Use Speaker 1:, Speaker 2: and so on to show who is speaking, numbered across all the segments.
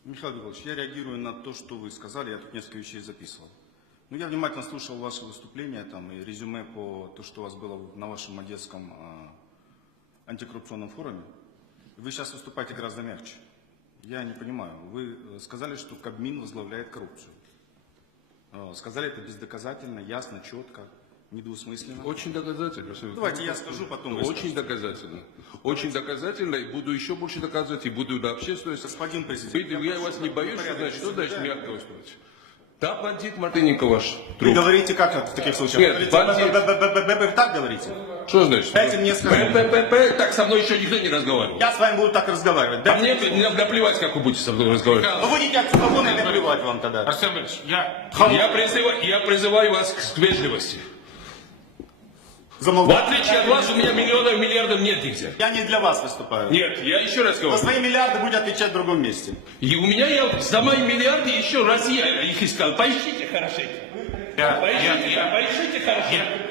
Speaker 1: Михаил Григорьевич, я реагирую на то, что вы сказали, я тут несколько вещей записывал. Ну, я внимательно слушал ваше выступление там, и резюме по то, что у вас было на вашем одесском антикоррупционном форуме. Вы сейчас выступаете гораздо мягче. Я не понимаю. Вы сказали, что Кабмин возглавляет коррупцию. Сказали это бездоказательно, ясно, четко, недвусмысленно.
Speaker 2: Очень доказательно.
Speaker 1: Давайте я скажу, потом вы
Speaker 2: Очень доказательно. Очень доказательно, и буду еще больше доказывать, и буду до общественности.
Speaker 1: Господин президент,
Speaker 2: Я вас не боюсь, что значит мягко выступать? Да, бандит Мартыненко ваш
Speaker 1: Вы говорите как в таких случаях?
Speaker 2: Нет, бандит.
Speaker 1: Вы так говорите?
Speaker 2: Что значит?
Speaker 1: Дайте мне сказать.
Speaker 2: Так со мной еще никто не разговаривал.
Speaker 1: Я с вами буду так разговаривать.
Speaker 2: А мне наплевать, как вы будете со мной разговаривать.
Speaker 1: Вы выйдите от салона и наплевать вам тогда.
Speaker 3: Арсен Борисович,
Speaker 2: Я призываю вас к вежливости. В
Speaker 1: Замолчите.
Speaker 2: отличие от вас, у меня миллионов, миллиардов нет нигде.
Speaker 1: Я не для вас выступаю.
Speaker 2: Нет, я еще раз
Speaker 1: За
Speaker 2: говорю.
Speaker 1: свои миллиарды будете отвечать в другом месте.
Speaker 2: И у меня за мои миллиарды еще раз я их искал. Поищите хорошенько. Поищите хорошенько.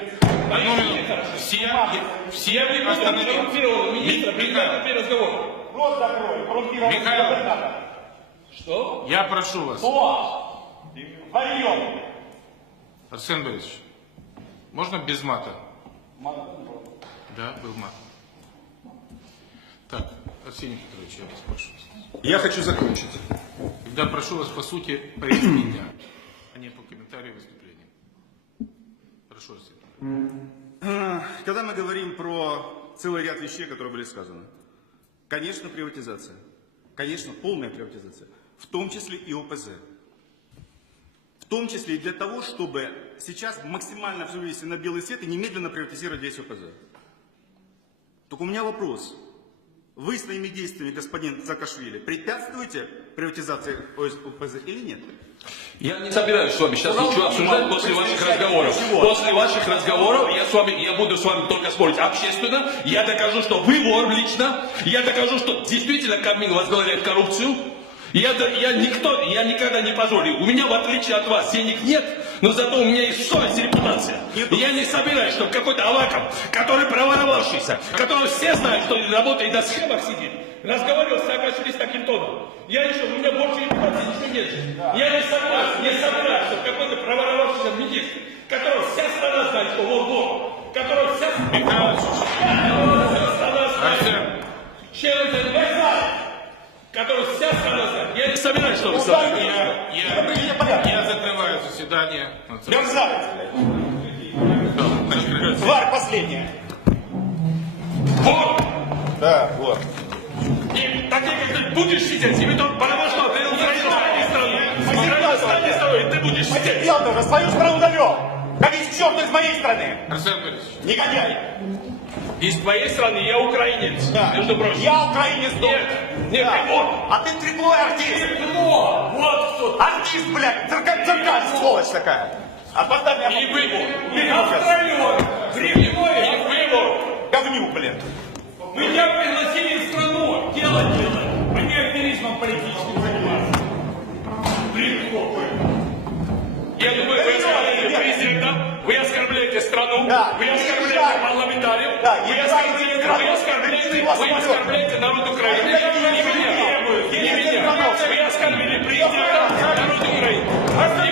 Speaker 3: все
Speaker 2: Я коррумпированного министра, при разговоре.
Speaker 1: Рот закрой, коррумпированный
Speaker 3: Михаил.
Speaker 1: губернатор.
Speaker 2: Что?
Speaker 3: я прошу вас,
Speaker 1: Варьем.
Speaker 3: Арсен Борисович, можно без мата? Да, был мат. Так, Арсений Петрович, я вас прошу.
Speaker 1: Я хочу закончить.
Speaker 3: Тогда прошу вас по сути повестки дня, а не по комментарию выступления. Прошу, Арсений Петрович.
Speaker 1: Когда мы говорим про целый ряд вещей, которые были сказаны, конечно, приватизация. Конечно, полная приватизация. В том числе и ОПЗ. В том числе и для того, чтобы сейчас максимально все вывести на белый свет и немедленно приватизировать весь ОПЗ. Только у меня вопрос. Вы своими действиями, господин Саакашвили, препятствуете приватизации ОПЗ или нет?
Speaker 2: Я не собираюсь с вами сейчас ничего обсуждать после ваших разговоров. После ваших разговоров я буду с вами только спорить общественно. Я докажу, что вы вор лично. Я докажу, что действительно Кабмин возглавляет коррупцию. Я никогда не позволю. У меня, в отличие от вас, денег нет, но зато у меня есть совесть и репутация. Я не собираюсь, чтобы какой-то Аваков, который проворовавшийся, которого все знают, что работает на схемах сидит, разговаривал с Саакашвили с таким тоном. У меня больше репутации ничего нет. Я не собираюсь, чтобы какой-то проворовавшийся министр, которого вся страна знает, что он вор, которого вся страна знает, чем это не знает. Который вся страна знает. Я не собираюсь, чтобы
Speaker 3: Я закрываю заседание.
Speaker 1: Мерзавец, блядь. Тварь последняя.
Speaker 2: вор!
Speaker 1: Да, вот.
Speaker 2: И такие, как ты, будешь сидеть, тебе тут потому что ты украинской страны. Украинской страны, и ты будешь сидеть.
Speaker 1: Я тоже свою страну довел. Как из к черту из моей страны.
Speaker 3: Арсен Борисович,
Speaker 1: Негодяй.
Speaker 2: Из твоей страны я украинец,
Speaker 1: Да.
Speaker 2: между прочим.
Speaker 1: Я украинец.
Speaker 2: Нет,
Speaker 1: Да.
Speaker 2: ты вор.
Speaker 1: А ты треклой артист.
Speaker 2: Вот кто.
Speaker 1: Артист, блядь. Циркач, сволочь такая. А поставь меня.
Speaker 2: И вы вор.
Speaker 1: И вы вор. Говнюк, блядь.
Speaker 2: Мы тебя пригласили в страну. Дело делать. А не активизмом политическим заниматься. Блин, какой. Я думаю, вы оскорбляете президента, вы оскорбляете страну,
Speaker 1: Да.
Speaker 2: вы оскорбляете парламентариев,
Speaker 1: Да.
Speaker 2: вы оскорбляете народ Украины, не меня. Вы оскорбили президента, народ Украины.